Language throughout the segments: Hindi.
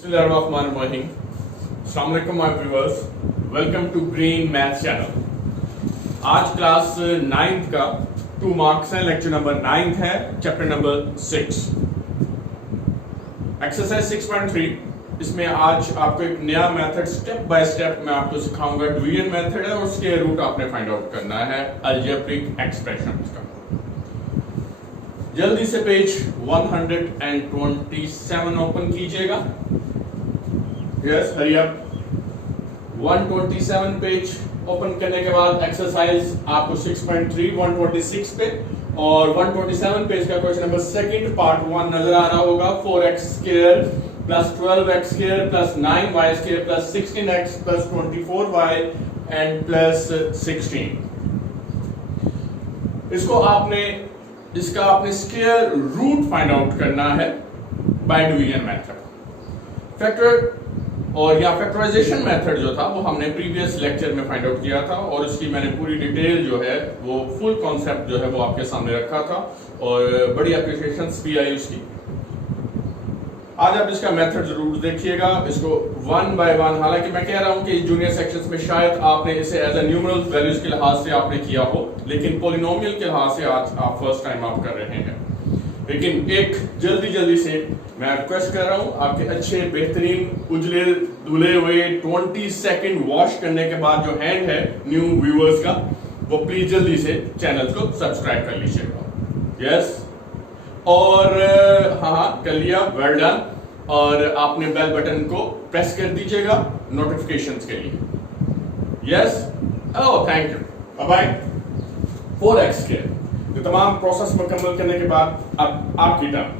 Bismillahirrahmanirrahim. Assalamu alaikum my viewers. Welcome to Green Math Channel. आज क्लास 9th का 2 मार्क्स है, लेक्चर नंबर 9 है, चैप्टर नंबर 6, एक्सरसाइज 6.3। इसमें आज आपको एक नया मेथड स्टेप बाय स्टेप मैं आपको सिखाऊंगा। डिवीजन मेथड है और उसके रूट आपने फाइंड आउट करना है अलजेब्रिक एक्सप्रेशंस का। जल्दी से पेज 127 ओपन कीजिएगा। Yes, hurry up. 127 page open करने के बाद एक्सरसाइज आपको 6.3 126 पे और 127 पेज का क्वेश्चन नंबर सेकंड पार्ट 1 नजर आ रहा होगा। 4x² plus 12x² plus 9y² plus 16x plus 24y and plus 16। इसका आपने स्क्वायर रूट फाइंड आउट करना है बाय डिवीजन मेथड। फैक्टर और या फैक्टराइजेशन मेथड जो था वो हमने प्रीवियस लेक्चर में फाइंड आउट किया था और इसकी मैंने पूरी डिटेल जो है वो फुल कॉन्सेप्ट जो है वो आपके सामने रखा था और बड़ी एप्रिसिएशंस भी आई उसकी। आज आप इसका मेथड जरूर देखिएगा, इसको 1 बाय 1। हालांकि मैं कह रहा हूं कि जूनियर सेक्शंस में शायद आपने इसे एज ए न्यूमेरल वैल्यूज के लिहाज से आपने किया हो, लेकिन पॉलिनोमियल के लिहाज से आज आप फर्स्ट टाइम आप कर रहे हैं। लेकिन एक जल्दी से मैं रिक्वेस्ट कर रहा हूं, आपके अच्छे बेहतरीन उजले धुले हुए 20 सेकंड वॉश करने के बाद जो हैंड है न्यू व्यूअर्स का, वो प्लीज जल्दी से चैनल को सब्सक्राइब कर लीजिएगा। यस, और हाँ कर लिया, वेल डन। और आपने बेल बटन को प्रेस कर दीजिएगा नोटिफिकेशंस के लिए। Yes, oh thank you, bye. 4x² ये तमाम प्रोसेस मुकम्मल करने के बाद अब आपकी टर्न।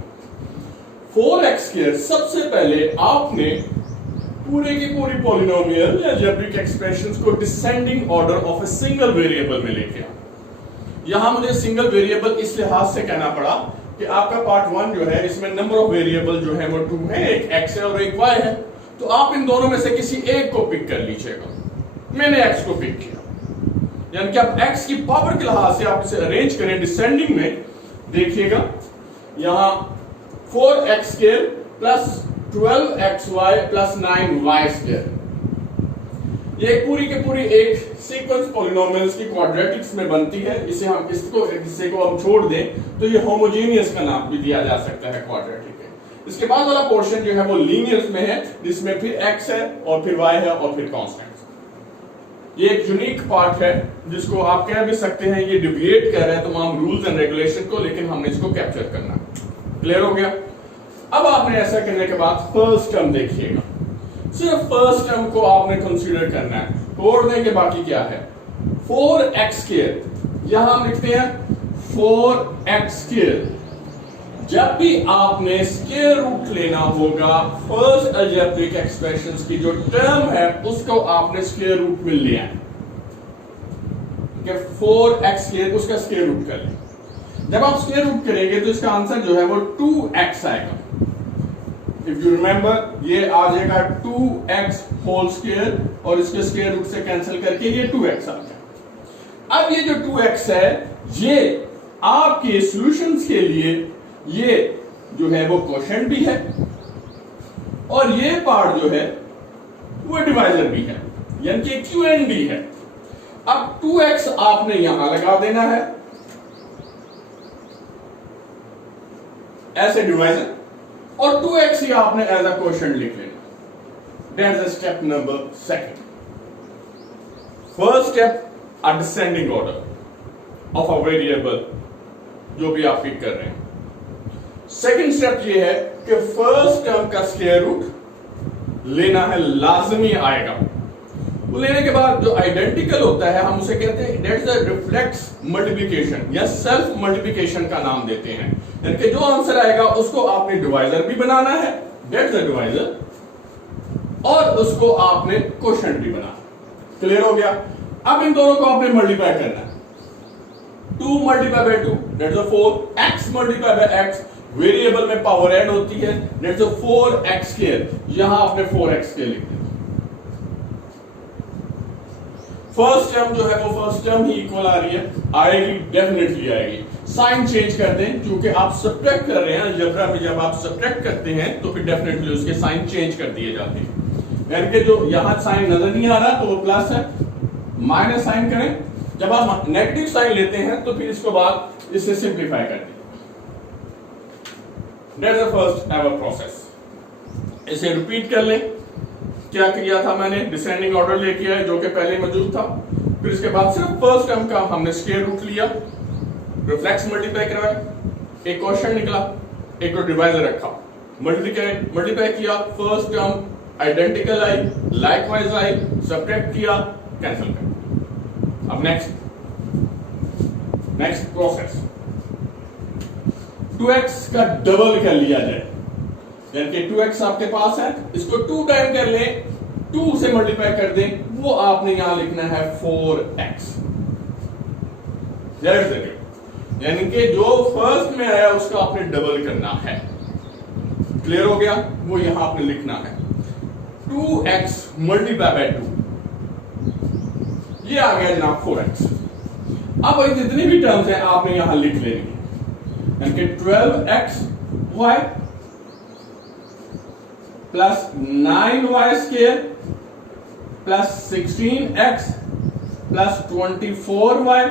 4x² सबसे पहले आपने पूरे की पूरी पॉलिनोमियल या अलजेब्रिक एक्सप्रेशंस को descending order of a single variable में लेके आओ। यहां मुझे सिंगल वेरिएबल इस लिहाज से कहना पड़ा कि आपका पार्ट 1 जो है इसमें नंबर ऑफ वेरिएबल जो है वो 2 है, एक x है और एक y है, तो आप इन दोनों में से किसी एक को पिक कर लीजिएगा। मैंने x को पिक किया, यानी कि आप x की पावर के लिहाज से आप इसे अरेंज करें डिसेंडिंग में। देखिएगा यहां 4x² plus 12xy plus 9y², ये पूरी के पूरी एक सीक्वेंस पॉलिनोमियल्स की क्वाड्रेटिक्स में बनती है। इसे हम हिस्से को हम छोड़ दें तो ये होमोजेनियस का नाम भी दिया जा सकता है क्वाड्रेटिक है। इसके बाद वाला पोर्शन जो है वो लीनियर्स में है, जिसमें फिर x है और फिर y है और फिर कांस्टेंट्स। ये एक यूनिक पार्ट है जिसको आप कह भी सकते हैं ये डिविएट कर रहे हैं तमाम रूल्स एंड रेगुलेशन को, लेकिन हमने इसको कैप्चर करना है। क्लियर हो गया? अब आपने ऐसा करने के बाद फर्स्ट टर्म देखिएगा, सिर्फ फर्स्ट टर्म को आपने कंसीडर करना है, छोड़ने के बाकी क्या है। 4x², यहां हम लिखते हैं 4x²। जब भी आपने स्क्वायर रूट लेना होगा फर्स्ट अलजेब्रिक एक्सप्रेशंस की जो टर्म है उसको आपने स्क्वायर रूट में लिया है। 4x² उसका स्क्वायर रूट कर लें। जब आप स्क्वायर रूट करेंगे तो इसका आंसर जो है वो 2x आएगा। इफ यू रिमेंबर ये आ जाएगा 2x होल स्क्वायर और इसके स्क्वायर रूट से कैंसिल करके ये 2x आ गया। अब ये जो 2x है ये आपके सॉल्यूशंस के लिए ये जो है वो कोशेंट भी है और ये पार्ट जो है वो डिवाइजर भी है, यानी कि QN भी है। अब 2x आपने यहां लगा देना है ऐसे डिवाइजर और 2x ही आपने एज अ क्वोशंट लिख लेना। That's the step number second. First step a descending order of a variable जो भी आप पिक कर रहे हैं। सेकंड स्टेप ये है कि फर्स्ट टर्म का स्क्वायर रूट लेना है, लाजमी आएगा। वो लेने के बाद जो आइडेंटिकल होता है हम उसे कहते हैं दैट्स द रिफ्लेक्स मल्टीप्लिकेशन या सेल्फ मल्टीप्लिकेशन का नाम देते हैं। यानी कि जो आंसर आएगा उसको आपने डिवाइजर भी बनाना है, दैट्स द डिवाइजर, और उसको आपने क्वोशंट भी बनाना। क्लियर हो गया? अब इन दोनों को आपने मल्टीप्लाई करना है। 2 multiply by 2 that's the 4, x multiply by x, variable में पावर ऐड होती है, दैट्स द 4x²। यहां आपने 4x² लिख दिया। फर्स्ट टर्म जो है वो फर्स्ट टर्म ही इक्वल आ रही है, आएगी, डेफिनेटली आएगी। साइन चेंज कर दें, क्योंकि आप सब्ट्रैक्ट कर रहे हैं अलजेब्रा में, जब आप सब्ट्रैक्ट करते हैं तो फिर डेफिनेटली उसके साइन चेंज कर दिए जाते हैं। यानी कि जो यहां साइन नजर नहीं आ रहा तो वो प्लस है, माइनस साइन करें, जब आप नेगेटिव साइन लेते हैं तो फिर इसको बाद इससे सिंप्लीफाई कर दें। That's the first ever process. इसे रिपीट कर लें। क्या किया था मैंने, डिसेंडिंग ऑर्डर लेके आए जो कि पहले मौजूद था, फिर इसके बाद सिर्फ फर्स्ट टर्म का हमने स्क्वायर रूट लिया, रिफ्लेक्स मल्टीप्लाई करवाया, एक क्वोशिएंट निकला, एक को डिवाइजर रखा, मल्टीप्लाई किया, फर्स्ट टर्म आइडेंटिकल आई, लाइकवाइज आई, सब्ट्रैक्ट किया, कैंसिल कर। अब नेक्स्ट प्रोसेस, 2x का डबल कर लिया जाए, यानी कि 2x आपके पास है, इसको 2 टाइम कर लें, 2 से मल्टीप्लाई कर दें, वो आपने यहां लिखना है 4x। यानी कि जो फर्स्ट में आया उसका आपने डबल करना है। क्लियर हो गया? वो यहां आपने लिखना है 2x मल्टीप्लाई बाय 2, ये आ गया जनाब 4x। अब जितनी भी टर्म्स हैं आपने यहां लिख लेनी है, यानी कि 12xy plus 9y square plus 16x plus 24y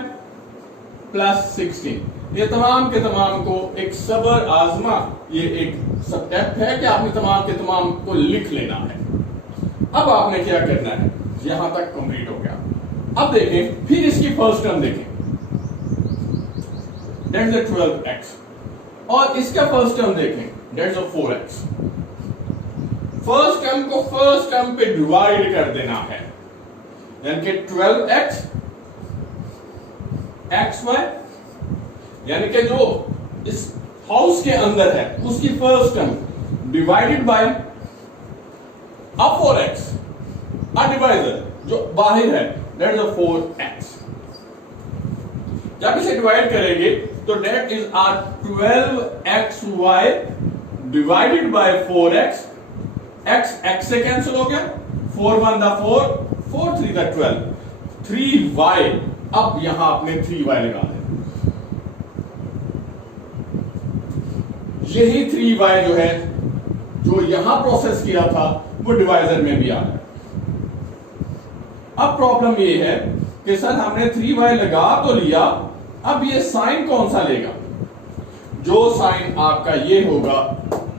plus 16, ये तमाम के तमाम को एक सबर आजमा, ये एक सब्ट्रैक्ट है कि आपने तमाम के तमाम को लिख लेना है। अब आपने क्या करना है, यहां तक कंप्लीट हो गया। अब देखें, फिर इसकी फर्स्ट टर्म देखें, दैट्स द 12x, और इसका फर्स्ट टर्म देखें, that's the 4x। First term को फर्स्ट टर्म पे डिवाइड कर देना है, यानी कि 12x xy, यानी कि जो इस हाउस के अंदर है उसकी फर्स्ट टर्म डिवाइडेड बाय अब 4x, डिवाइजर जो बाहर है, दैट इज 4x। जब इसे डिवाइड करेंगे तो that is 12xy divided by 4x, x से कैंसिल हो गया, 4 1 दा 4, 4 3 दा 12, 3y। अब यहां आपने 3y लगा दें, यही 3y जो है जो यहां प्रोसेस किया था वो डिवाइजर में भी आ गया। अब प्रॉब्लम ये है कि सर हमने 3y लगा तो लिया, अब ये साइन कौन सा लेगा? जो साइन आपका ये होगा,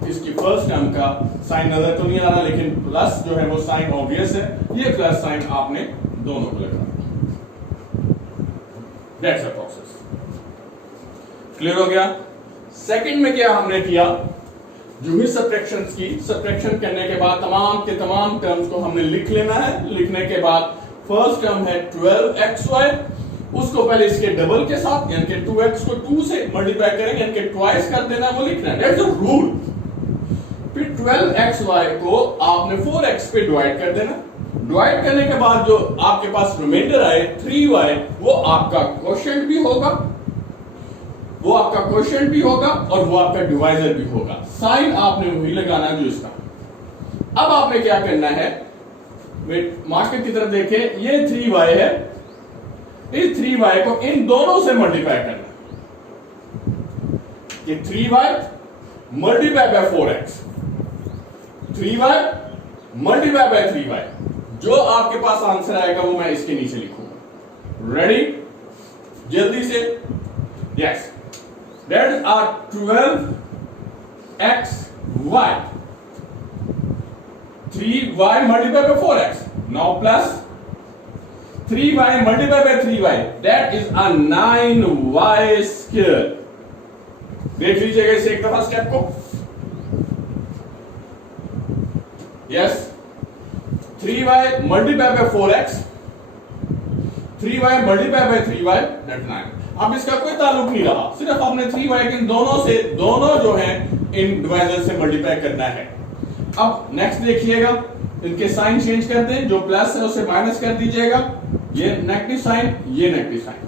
इसकी फर्स्ट टर्म का साइन नजर तो नहीं आ रहा, लेकिन प्लस जो है वो साइन ऑब्वियस है, ये प्लस साइन आपने दोनों को लगाना। That's the process. क्लियर हो गया? सेकंड में क्या हमने किया, जो ही सब्ट्रैक्शंस की, सब्ट्रैक्शन करने के बाद तमाम के तमाम टर्म्स को हमने लिख लेना है। लिखने के बाद फर्स्ट टर्म है 12xy, उसको पहले इसके डबल के साथ, यानी कि 2x को 2 से मल्टीप्लाई करेंगे, यानी कि ट्वाइस कर देना, वो लिखना है, दैट्स द रूल। फिर 12xy को आपने 4x पे डिवाइड कर देना, डिवाइड करने के बाद जो आपके पास रिमाइंडर आए 3y, वो आपका क्वोशिएंट भी होगा, वो आपका क्वोशिएंट भी होगा और वो आपका डिवाइजर भी होगा। साइन आपने वही लगाना है जो इसका। अब आपने क्या करना है, मार्कर की तरफ देखें, ये 3y है, इस 3y को इन दोनों से मल्टीप्लाई करना, कि 3y multiply by 4x, 3y multiply by 3y, जो आपके पास आंसर आएगा वो मैं इसके नीचे लिखूंगा। रेडी? जल्दी से। Yes, that is our 12xy, 3y multiply by 4x, now plus 3y multiply by 3y, that is a 9y square. देख लीजिएगा इसे एक दफा स्टेप को। Yes, 3y multiply by 4x, 3y multiply by 3y, that 9। अब इसका कोई ताल्लुक नहीं रहा, सिर्फ आपने 3y के दोनों जो हैं इन डिवाइजर से मल्टीप्लाई करना है। अब नेक्स्ट देखिएगा, इनके साइन चेंज कर दें, जो प्लस है उसे माइनस कर दीजिएगा, ये नेगेटिव साइन, ये नेगेटिव साइन।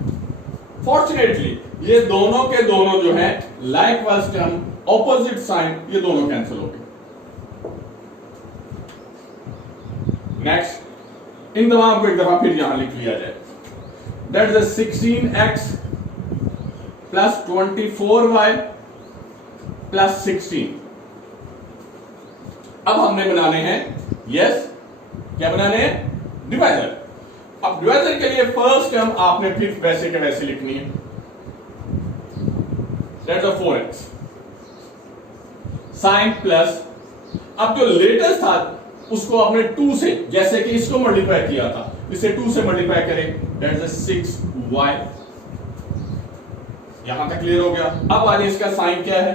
फॉर्चुनेटली ये दोनों के दोनों जो है लाइकवाइज टर्म, ऑपोजिट साइन, ये दोनों कैंसिल हो गए। नेक्स्ट इन तमाम को एक दफा फिर यहां लिख लिया जाए। That is 16x plus 24y plus 16। अब हमने बनाने हैं क्या बनाने हैं? डिवाइजर। अब डिवाइजर के लिए फर्स्ट टर्म आपने फिर वैसे के वैसे लिखनी है। दैट्स 4x साइन प्लस, अब जो लेटेस्ट था उसको आपने 2 से, जैसे कि इसको मल्टीप्लाई किया था, इसे 2 से मल्टीप्लाई करें, दैट्स 6y। यहां तक क्लियर हो गया। अब आगे इसका साइन क्या है?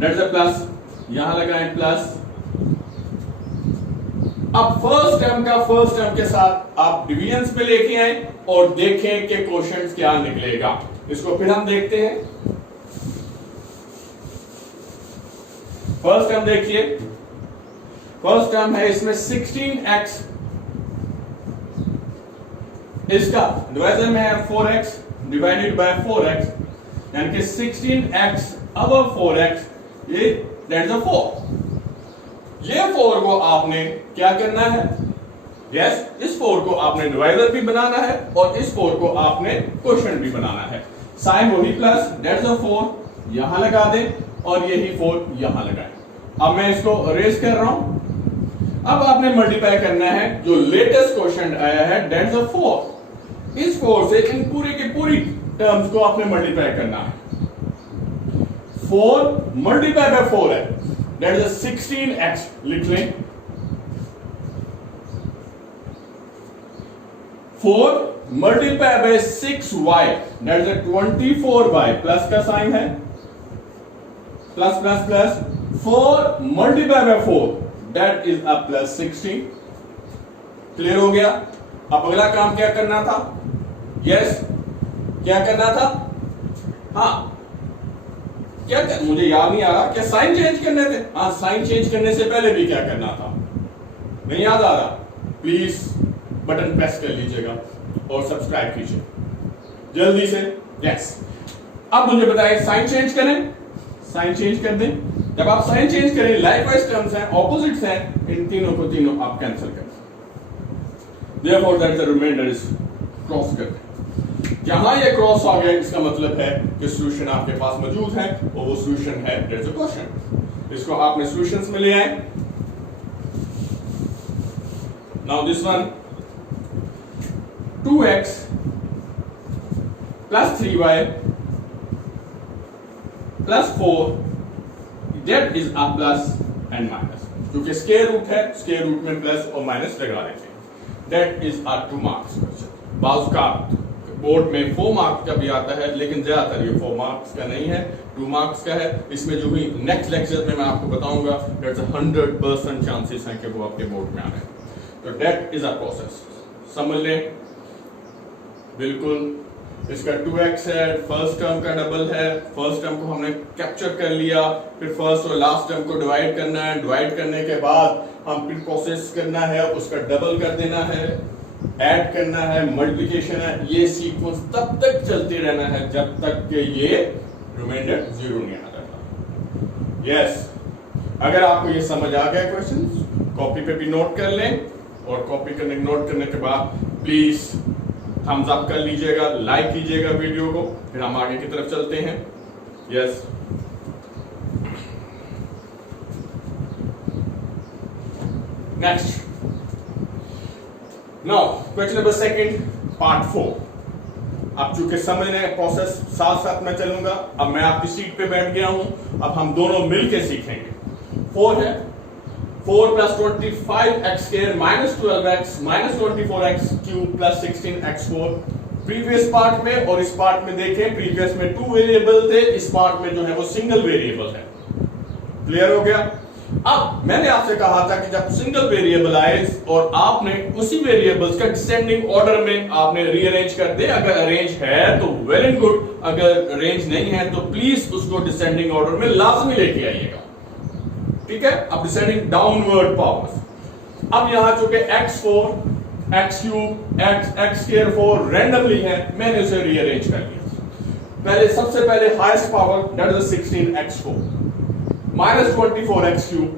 दैट्स प्लस, यहां लगाएं प्लस। अब फर्स्ट टर्म के साथ आप डिवीजन पे लेके आए और देखें कि क्वोशंट क्या निकलेगा। इसको फिर हम देखते हैं। फर्स्ट टर्म देखिए, फर्स्ट टर्म है इसमें 16x, इसका डिवाइजर में है 4x डिवाइडेड बाय 4x, यानी कि 16x अब 4x, ये दैट इज 4। ये 4 को आपने क्या करना है? यस, इस 4 को आपने डिवाइजर भी बनाना है और इस 4 को आपने क्वोशंट भी बनाना है। साइन वही प्लस, दैट्स 4 यहां लगा दें और यही 4 यहां लगाएं। अब मैं इसको अरेज कर रहा हूं। अब आपने मल्टीप्लाई करना है जो लेटेस्ट क्वोशंट आया है, दैट्स 4। इस 4 से इन पूरी की पूरी टर्म्स को आपने मल्टीप्लाई करना है। 4 मल्टीप्लाई बाय 4 है, दैट इज 16x लिख लें। 4 multiply by 6y, that is 24y, plus का साइन है, plus plus plus. 4 multiply by 4, that is a plus 16। Clear हो गया? अब अगला काम क्या करना था? यस, क्या करना था? हाँ, मुझे याद नहीं आ रहा, क्या साइन चेंज करने थे? हाँ, साइन चेंज करने से पहले भी क्या करना था? नहीं याद आ रहा? प्लीज बटन प्रेस कर लीजिएगा और सब्सक्राइब कीजिए जल्दी से। यस, अब मुझे बताइए, साइन चेंज करें, साइन चेंज कर दें। जब आप साइन चेंज करें, लाइकवाइज टर्म्स हैं, ऑपोजिट्स हैं, इन तीनों को तीनों आप कैंसिल करें। Therefore that the remainder is cross कर दें। जहां ये क्रॉस आ गया, इसका मतलब है कि सॉल्यूशन आपके पास मौजूद है और वो सॉल्यूशन है दैट्स अ क्वेश्चन। इसको आपने सॉल्यूशंस में ले आए। Now this one 2x plus 3y plus 4, that is a plus and minus. क्योंकि स्क्वायर रूट है, स्क्वायर रूट में प्लस और माइनस लगा देते हैं। That is a 2 marks question. बाज़ का बोर्ड में 4 मार्क्स का भी आता है, लेकिन ज्यादातर ये 4 मार्क्स का नहीं है, 2 मार्क्स का है। इसमें जो भी नेक्स्ट लेक्चर में मैं आपको बताऊंगा, दैट्स 100% चांसेस हैं कि वो आपके बोर्ड में आ रहे हैं। तो दैट इज अ प्रोसेस, समझ लें बिल्कुल। इसका 2x है, फर्स्ट टर्म का डबल है, फर्स्ट टर्म को हमने कैप्चर कर लिया, फिर फर्स्ट और लास्ट टर्म को डिवाइड करना है, डिवाइड करने के बाद हम फिर प्रोसेस करना है, उसका डबल कर देना है, ऐड करना है, मल्टीप्लिकेशन है। ये सीक्वेंस तब तक चलते रहना है जब तक कि ये रिमाइंडर 0 नहीं आ जाता। यस, अगर आपको ये समझ आ गया क्वेश्चन, कॉपी पे भी नोट कर लें और कॉपी करने नोट करने के बाद प्लीज थम्स अप कर लीजिएगा, लाइक कीजिएगा वीडियो को, फिर हम आगे की तरफ चलते हैं। Yes, next, now question number 2 part 4। अब चूंकि समझने प्रोसेस साथ साथ मैं चलूंगा, अब मैं आपकी सीट पे बैठ गया हूं, अब हम दोनों मिलके सीखेंगे। 4 है, 4 plus 25x square minus 12x minus 24x cube plus 16x4। Previous part में और इस पार्ट में देखें, प्रीवियस में 2 वेरिएबल थे, इस पार्ट में जो है वो सिंगल वेरिएबल है। क्लियर हो गया? अब मैंने आपसे कहा था कि जब सिंगल वेरिएबल आए और आपने उसी वेरिएबल्स का डिसेंडिंग ऑर्डर में आपने रीअरेंज कर दे। अगर अरेंज है तो वेल एंड गुड, अगर अरेंज नहीं है तो प्लीज उसको डिसेंडिंग ऑर्डर में लाजमी लेके आइएगा। ठीक है? अब डिसेंडिंग डाउनवर्ड पावर्स। अब यहां चूंकि x4 x cube x square 4 randomly है, मैंने उसे रीअरेंज कर लिया। सबसे पहले highest power that is 16x4 minus 24x cube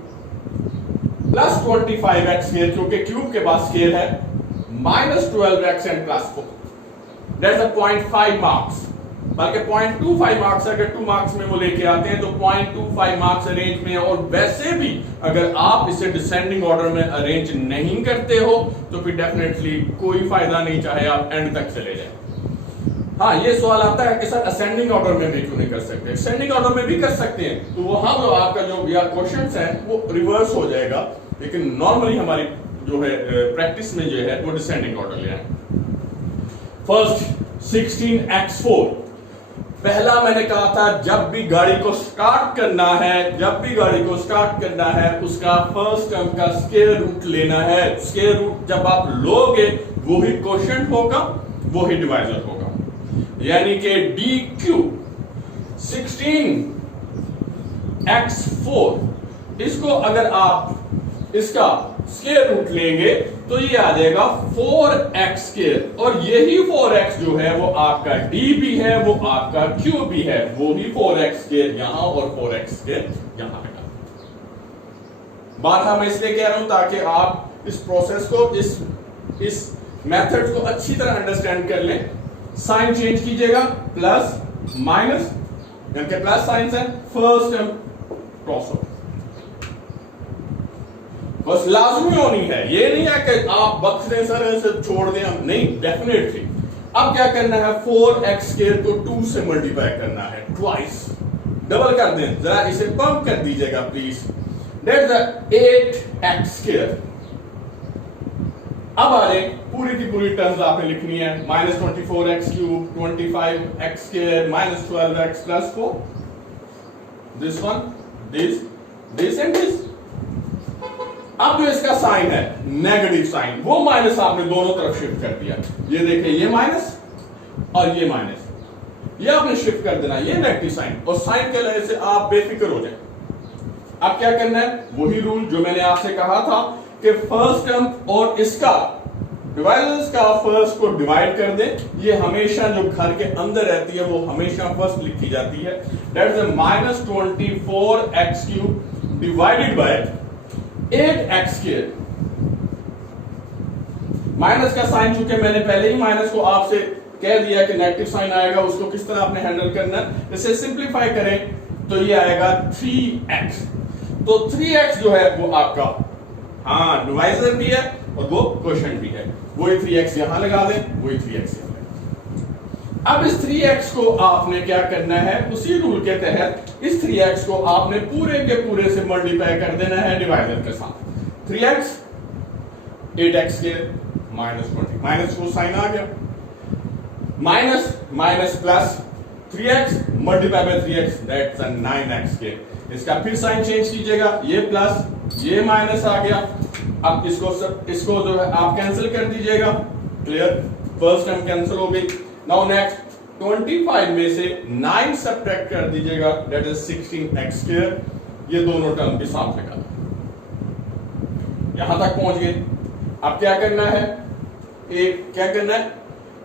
plus 25x square, क्योंकि क्यूब के बाद स्क्वायर है, -12x and +4, that's a 0.5 marks. बल्कि 0.25 मार्क्स अगर 2 मार्क्स में वो लेके आते हैं तो 0.25 मार्क्स अरेंज में। और वैसे भी अगर आप इसे डिसेंडिंग ऑर्डर में अरेंज नहीं करते हो तो फिर डेफिनेटली कोई फायदा नहीं, चाहे आप एंड तक चले जाए। हाँ, ये सवाल आता है कि सर असेंडिंग ऑर्डर में भी क्यों नहीं कर सकते? असेंडिंग ऑर्डर में भी कर सकते हैं, तो वहां जो आपका जो क्वेश्चंस है वो रिवर्स हो जाएगा, लेकिन नॉर्मली हमारी जो है प्रैक्टिस में जो है वो डिसेंडिंग ऑर्डर ले आए। फर्स्ट 16x4, पहला मैंने कहा था जब भी गाड़ी को स्टार्ट करना है उसका फर्स्ट टर्म का स्क्वायर रूट लेना है। स्क्वायर रूट जब आप लोगे वो ही क्वोशिएंट होगा, वो ही डिवाइजर होगा, यानी कि DQ 16x4 इसको अगर आप इसका स्क्वायर रूट लेंगे तो ये आ जाएगा 4x स्क्वायर, और यही 4x जो है वो आपका D भी है, वो आपका Q भी है, वो ही 4x स्क्वायर यहां और 4x स्क्वायर यहां है। बात मैं इसलिए कह रहा हूं ताकि आप इस प्रोसेस को, इस मेथड को अच्छी तरह अंडरस्टैंड कर लें। साइन चेंज कीजिएगा, प्लस माइनस, यानी प्लस साइन है, फर्स्ट टर्म क्रॉस ओवर बस लाजमी होनी है। ये नहीं है कि आप बख्श दें सर ऐसे छोड़ दें, हम नहीं, डेफिनेटली। अब क्या करना है, 4x स्क्वायर को 2 से मल्टीप्लाई करना है, ट्वाइस, डबल कर दें, जरा इसे पंप कर दीजिएगा please. That's the 8x square. अब आ जाए, पूरी की पूरी टर्म्स आपने लिखनी है, -24x cube, 25x square, -12x + 4, this one, this and this. अब जो इसका साइन है नेगेटिव साइन, वो माइनस आपने दोनों तरफ शिफ्ट कर दिया। ये देखिए, ये माइनस और ये माइनस, ये आपने शिफ्ट कर देना, ये नेगेटिव साइन, और साइन के वजह से आप बेफिक्र हो जाए। अब क्या करना है, वही रूल जो मैंने आपसे कहा था कि फर्स्ट टर्म और इसका डिवाइजर्स का फर्स्ट को डिवाइड कर दें। ये हमेशा जो घर के अंदर रहती है वो हमेशा फर्स्ट लिखी जाती है। That is -24x cube divided by 8x square. Minus का साइन, चूंकि मैंने पहले ही माइनस को आपसे कह दिया कि नेगेटिव साइन आएगा, उसको किस तरह आपने हैंडल करना है। इसे सिंपलीफाई करें तो ये आएगा 3x। तो 3x जो है वो आपका हाँ डिवाइजर भी है और वो क्वोशिएंट भी है। वही 3x यहां लगा दें, वही 3x यहां लगा। अब इस 3x को आपने क्या करना है, उसी रूल के तहत इस 3x को आपने पूरे के पूरे से मल्टीप्लाई कर देना है डिवाइजर के साथ। 3x 8x के -20, माइनस को साइन आ गया, minus minus plus 3x multiply by 3x, that's 9x के। इसका फिर साइन चेंज कीजिएगा, ये प्लस ये माइनस आ गया। अब इसको जो है आप कैंसिल कर दीजिएगा, क्लियर, फर्स्ट टर्म कैंसिल हो गई। नाउ नेक्स्ट 25 में से 9 सब्ट्रैक्ट कर दीजिएगा, दैट इज 16x स्क्वायर। ये दोनों टर्म भी साथ लगा दो, यहां तक पहुंच गए। अब क्या करना है, क्या करना है,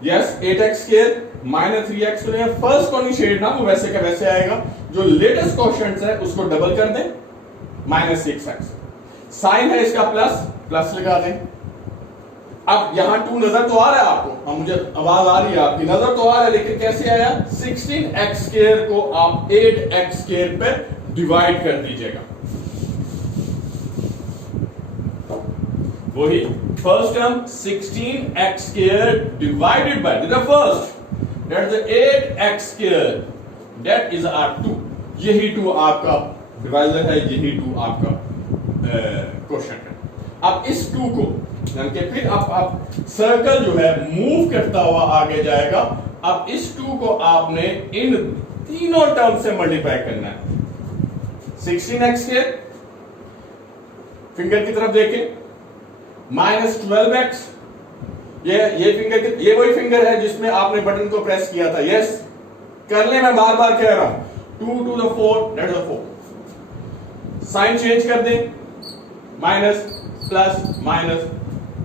yes 8x square minus 3x। First को नहीं छेड़ना, वो वैसे का वैसे आएगा। जो लेटेस्ट क्वोशिएंट है उसको डबल कर दें, -6x। साइन है इसका प्लस लगा दें। अब यहां 2 नजर तो आ रहा है आपको, मुझे आवाज आ रही है आपकी, नजर तो आ रहा है, लेकिन कैसे आया, 16x स्क्वायर को आप 8x स्क्वायर पे डिवाइड कर दीजिएगा। वही first term 16x square divided by the first, that is 8x square, that is our 2। यही 2 आपका डिवाइजर है, यही 2 आपका क्वोशिएंट है। अब इस 2 को फिर आप सर्कल जो है मूव करता हुआ आगे जाएगा। अब इस 2 को आपने इन तीनों टर्म से मल्टीप्लाई करना है। 16x स्क्वायर, फिंगर की तरफ देखें, -12x, ये फिंगर, ये वही फिंगर है जिसमें आपने बटन को प्रेस किया था, यस कर ले, मैं बार बार कह रहा हूं, 2 to the 4, that is 4। Sign change कर दें, minus plus minus,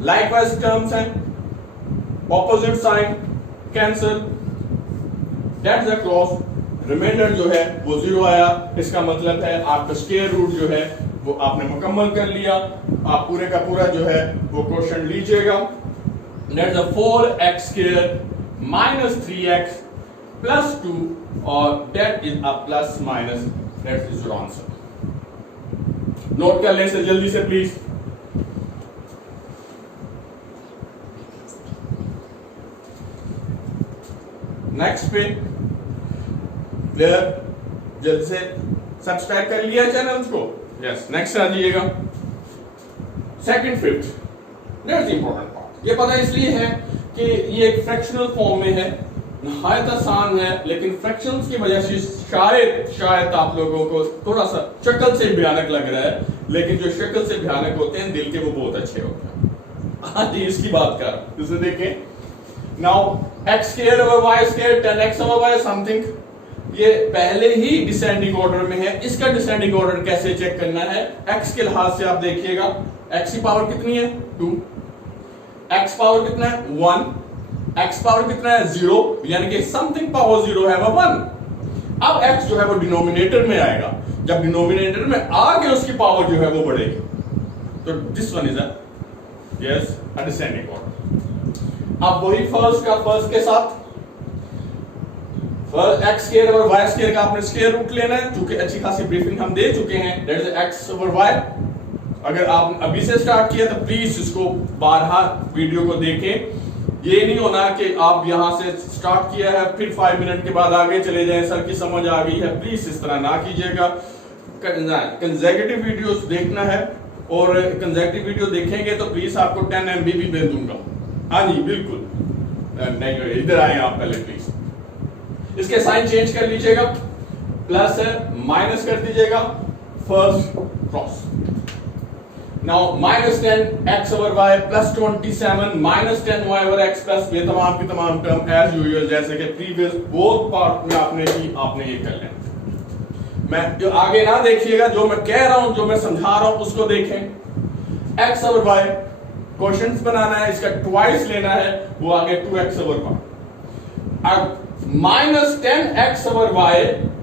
likewise terms हैं, opposite sign cancel, that's the cross. Remainder जो है वो 0 आया, इसका मतलब है आपका स्क्वायर रूट जो है वो आपने मुकम्मल कर लिया। आप पूरे का पूरा जो है वो क्वोशिएंट लीजिएगा, That's a 4x square minus 3x plus 2, और that is a plus minus, that is your answer. Note कर लें इसे जल्दी से प्लीज. नेक्स्ट पे जल्द से सब्सक्राइब कर लिया चैनल को. यस, नेक्स्ट आ जाइएगा. Second fifth, that's important part. ये पता इसलिए है कि ये एक फ्रैक्शनल फॉर्म में है, नहायत आसान है, लेकिन फ्रैक्शंस की वजह से शायद आप लोगों को थोड़ा सा शक्ल से भयानक लग रहा है, लेकिन जो शक्ल से भयानक होते हैं दिल के वो बहुत अच्छे होते हैं. हाँ जी, इसकी बात कर. इसे देखें. Now x square over y square 10x over y something, ये पहले ही डिसेंडिंग ऑर्डर में है. इसका डिसेंडिंग ऑर्डर कैसे चेक करना है? x के लिहाज से आप देखिएगा. x की पावर कितनी है? 2. x पावर कितना है? 1. x पावर कितना है? 0, यानी कि समथिंग पावर 0 है वो 1. अब x जो है वो डिनोमिनेटर में आएगा. जब डिनोमिनेटर में आके उसकी पावर जो है वो बढ़ेगी, तो this one is a yes a descending order. अब वही फर्स्ट के साथ x स्क्वायर और y स्क्वायर का आपने स्क्वायर रूट लेना है. चूंकि अच्छी खासी ब्रीफिंग हम दे चुके हैं, that is x over y. अगर आप अभी से स्टार्ट किया तो प्लीज इसको बारहा वीडियो को देखें. ये नहीं होना कि आप यहां से स्टार्ट किया है फिर 5 मिनट के बाद आगे चले जाएं, सर की समझ आ गई है. प्लीज इस तरह ना कीजिएगा. कंसेक्यूटिव वीडियोस देखना है, और कंसेक्यूटिव वीडियो देखेंगे तो प्लीज आपको 10 MB भी दे दूंगा. हाँ जी, बिल्कुल. नहीं, इधर आए आप पहले प्लीज. इसके साइन चेंज कर लीजिएगा. प्लस है, माइनस कर दीजिएगा. First cross. Now minus 10x over y plus 27 minus 10y over x plus, ये तमाम की तमाम टर्म एज यूजुअल जैसे कि प्रीवियस बोथ पार्ट में आपने की, आपने ये कर लेना. मैं जो आगे ना देखिएगा, जो मैं कह रहा हूं, जो मैं समझा रहा हूं उसको देखें. x ओवर y क्वेश्चंस बनाना है, इसका ट्वाइस लेना है, वो आगे 2x ओवर y. अब माइनस 10x ओवर y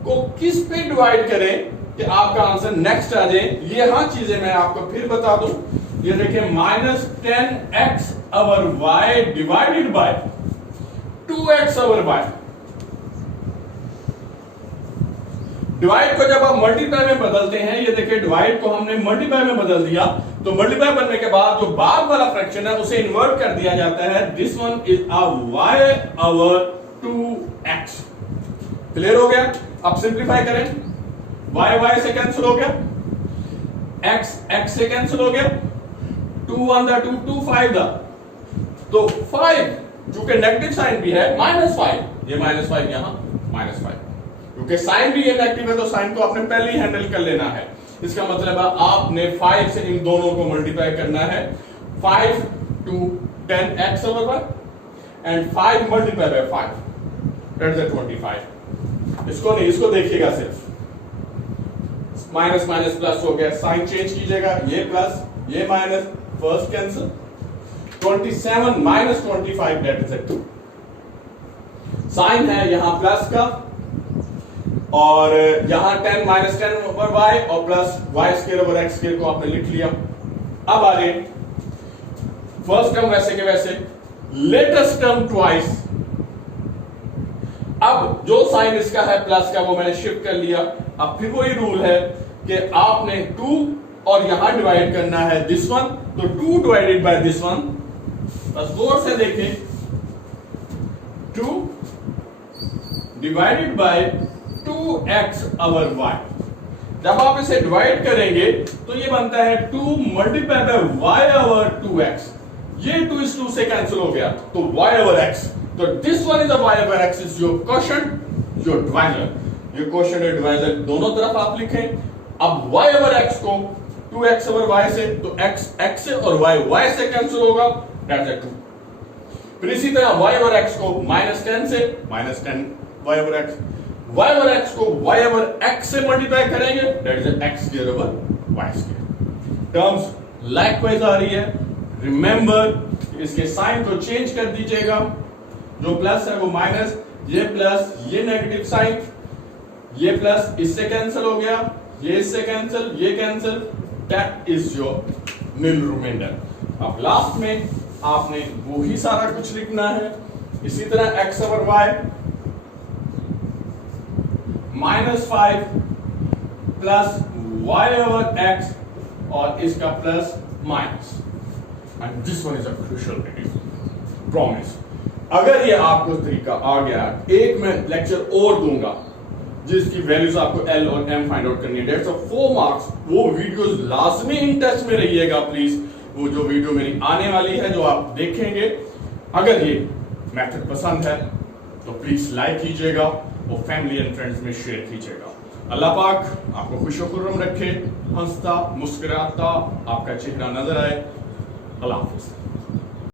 को किस पे डिवाइड करें कि आपका आंसर नेक्स्ट आ जाए. ये हाँ चीजें मैं आपको फिर बता दूं. ये देखिए, minus 10x over y divided by 2x over y. Divide को जब आप मल्टीप्लाई में बदलते हैं, ये देखिए डिवाइड को हमने मल्टीप्लाई में बदल दिया, तो मल्टीप्लाई बनने के बाद जो बाद वाला फ्रैक्शन है उसे इन्वर्ट कर दिया जाता है. This one is a y over 2x. Clear हो गया? अब सिंप्लीफाई करें. y से कैंसिल हो गया, x से कैंसिल हो गया, 2 1 2 2 5 दा, तो 5 चूंकि नेगेटिव साइन भी है, -5, ये -5 यहां -5, क्योंकि साइन भी ये नेगेटिव है तो साइन को आपने पहले ही हैंडल कर लेना है. इसका मतलब है आपने 5 से इन दोनों को मल्टीप्लाई करना है. 5 to 10x over 1 and 5 multiply by 5, that is 25. इसको नहीं, इसको देखिएगा सिर्फ. माइनस माइनस प्लस हो गया, साइन चेंज कीजिएगा. ये प्लस, ये minus, first cancel. 27 minus 25, that is 2. Sign है यहां प्लस का, और यहां 10 माइनस 10 ओवर y और plus y square over x square को आपने लिख लिया. अब आ गए फर्स्ट टर्म वैसे के वैसे, लेटेस्ट टर्म ट्वाइस. अब जो साइन इसका है प्लस का वो मैंने शिफ्ट कर लिया. अब फिर वही रूल है कि आपने 2 और यहां डिवाइड करना है दिस वन, तो 2 डिवाइडेड बाय दिस वन. बस गौर से देखें, 2 divided by 2x over y. जब आप इसे डिवाइड करेंगे तो ये बनता है 2 multiply by y over 2x. ये 2 इस 2 से कैंसिल हो गया, तो y ओवर x. तो this one is y over x is your quotient, your divisor. ये क्वोशिएंट और डिवाइजर दोनों तरफ आप लिखें. अब y ओवर x को 2x ओवर y से, तो x से और y से कैंसिल होगा, दैट्स 2. फिर इसी तरह y ओवर x को -10 से, -10 y over x. y over x को y ओवर x से मल्टीप्लाई करेंगे, that is x square over y square. Terms likewise आ रही है. रिमेंबर, इसके साइन को चेंज कर दीजिएगा. जो प्लस है वो माइनस, ये प्लस, ये नेगेटिव साइन, ये प्लस इससे कैंसिल हो गया, ये इससे कैंसिल, ये cancel, that is your nil remainder. अब लास्ट में आपने वो ही सारा कुछ लिखना है। इसी तरह x over y -5 plus y over x और इसका plus minus. And this one is a crucial video, promise. अगर ये आपको तरीका आ गया, एक मैं लेक्चर और दूंगा जिसकी वैल्यूज आपको L और M फाइंड आउट करनी है, डेट्स ऑफ 4 मार्क्स। वो वीडियोस लाजमी इन टेस्ट में रहिएगा प्लीज। वो जो वीडियो मेरी आने वाली है जो आप देखेंगे, अगर ये मेथड पसंद है तो प्लीज लाइक कीजिएगा और फैमिली एंड फ्रेंड्स में शेयर कीजिएगा। अल्लाह पाक आपको खुशो-खुर्रम रखे, हंसता मुस्कुराता आपका चेहरा नजर आए। अल्लाह हाफिज।